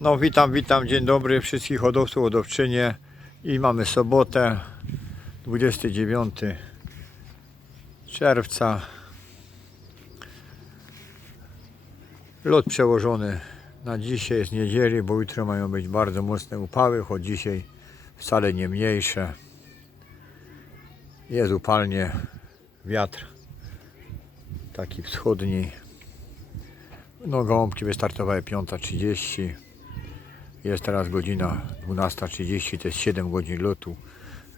No witam, witam, dzień dobry wszystkich hodowców, hodowczynie. I mamy sobotę 29 czerwca. Lot przełożony na dzisiaj jest niedzieli, bo jutro mają być bardzo mocne upały, choć dzisiaj wcale nie mniejsze. Jest upalnie wiatr taki wschodni. No gołąbki wystartowały 5.30 jest teraz godzina 12.30, to jest 7 godzin lotu.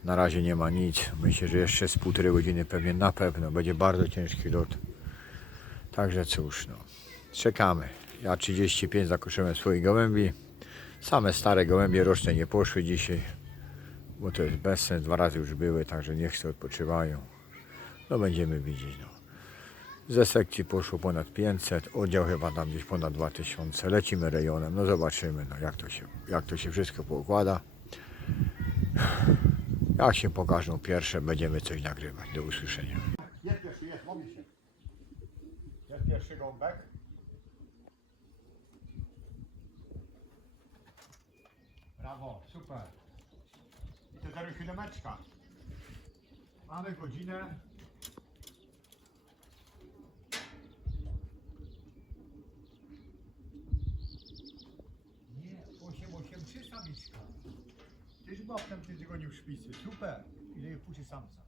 Na razie nie ma nic. Myślę, że jeszcze z półtorej godziny pewnie na pewno będzie bardzo ciężki lot. Także cóż, no. Czekamy. Ja 35 zakoszyłem swoich gołębi. Same stare gołębie roczne nie poszły dzisiaj, bo to jest bezsens. Dwa razy już były, także niech sobie odpoczywają. No będziemy widzieć. No. Ze sekcji poszło ponad 500, oddział chyba tam gdzieś ponad 2000. Lecimy rejonem, no zobaczymy no, jak, to się, jak to się wszystko poukłada. Jak się pokażą pierwsze, będziemy coś nagrywać. Do usłyszenia. Jest pierwszy, jest, mówi się. Jest pierwszy gąbek. Brawo, super. I to 07. Mamy godzinę Tamtym tygodniu w szpicy. Super. Ile je puszy samca.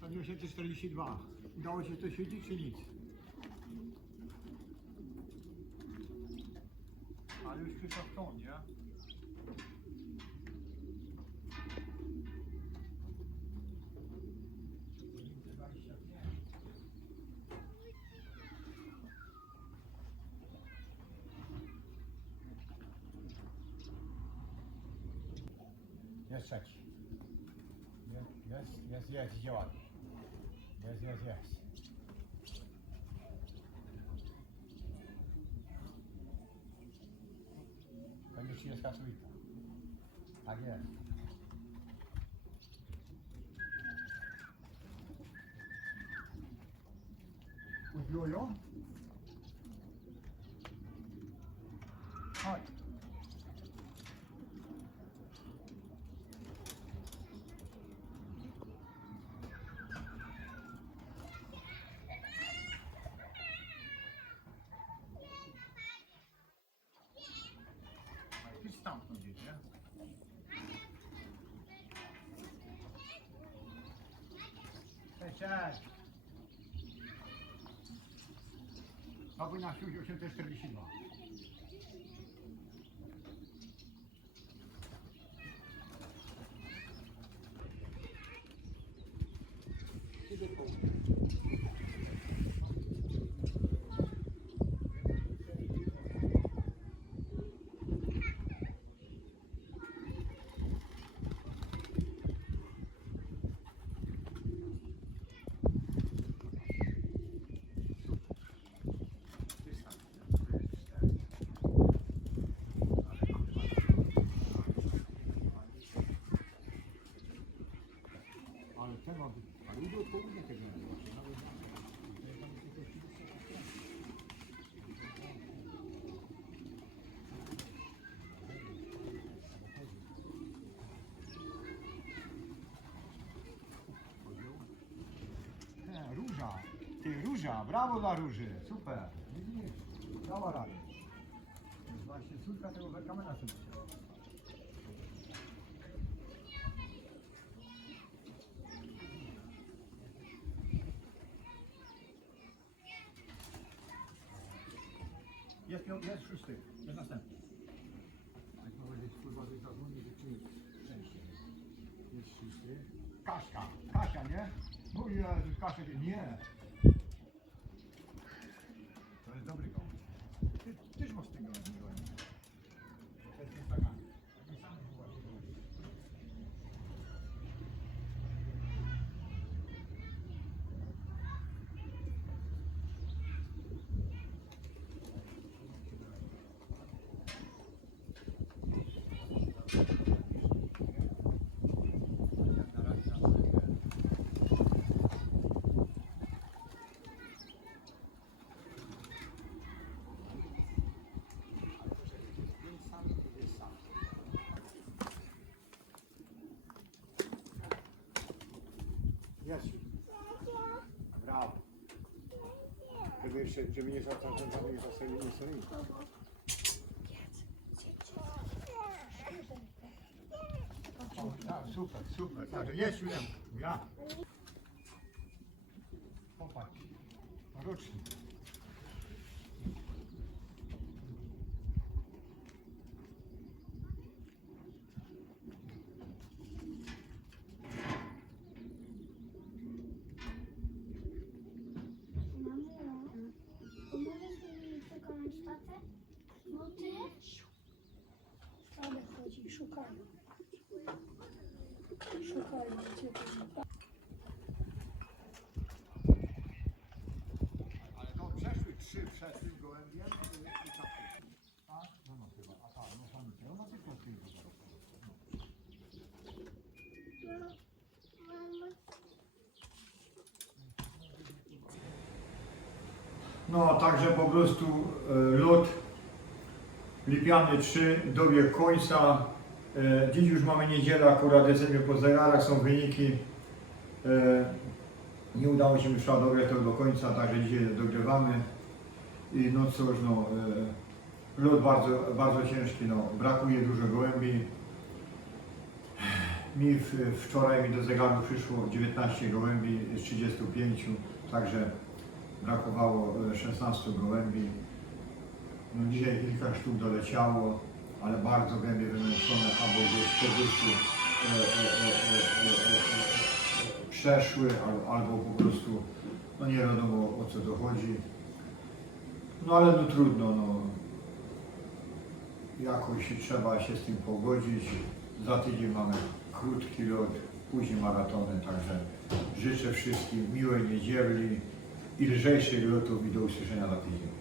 Pani 842. Udało się to świecić czy nic? Ale już Krzysztof tą, nie? Jest trzeci. Jest, jest, jest, jest, idzie ładnie. Jest, jest, jest. Będzie ci jest katolika. Tak jest. Cześć. Albo na siódmie 842. Ale ten ma, ale idę od południa tego nie zobaczę. Nawet Nie, Róża, ty Róża, brawo dla Róży, super. Widzisz, dała radę. To jest właśnie córka tego kamera sobie. Jest, piąty, jest szósty, jest następny. Jak ma powiedzieć, kurwa, że że. Jest szósty. Kaśka, Kasia, nie? No Jezus, Kasia, nie. To jest dobry gołąb. Ty też masz tego gołębia. To jest Instagram. Taki sam chyba się robi. Jest. Brawo. Żeby jeszcze, żeby nie ten żadnej zasady nie stoi. O, tak, super, super. Tak, jest już. Ja. Popatrz. Rocznik. Mamo, pomożesz mi przekonać tatę? No ty? Ale chodzi, szukają. Szukają gdzie Ale to przeszły trzy, przeszły gołębie i czapki. Chyba, a samice, tylko tylko zaraz. No, także po prostu e, lot Lipiany 3 dobiegł końca. E, dziś już mamy niedzielę, akurat jesteśmy po zegarach, są wyniki. E, nie udało się dograć to do końca, także dzisiaj dogrywamy. I no cóż, no, e, lot bardzo, bardzo ciężki, no, brakuje dużo gołębi. Mi wczoraj mi do zegaru przyszło 19 gołębi z 35, także brakowało e, 16 gołębi. No dzisiaj kilka sztuk doleciało, ale bardzo gębie wymęczone, albo gdzieś po prostu e, e, e, przeszły, albo, albo po prostu no nie wiadomo o co dochodzi. No ale no trudno, no. Jakoś trzeba się z tym pogodzić. Za tydzień mamy krótki lot, później maratony, także życzę wszystkim miłej niedzieli i lżejszych lotów i do usłyszenia za tydzień.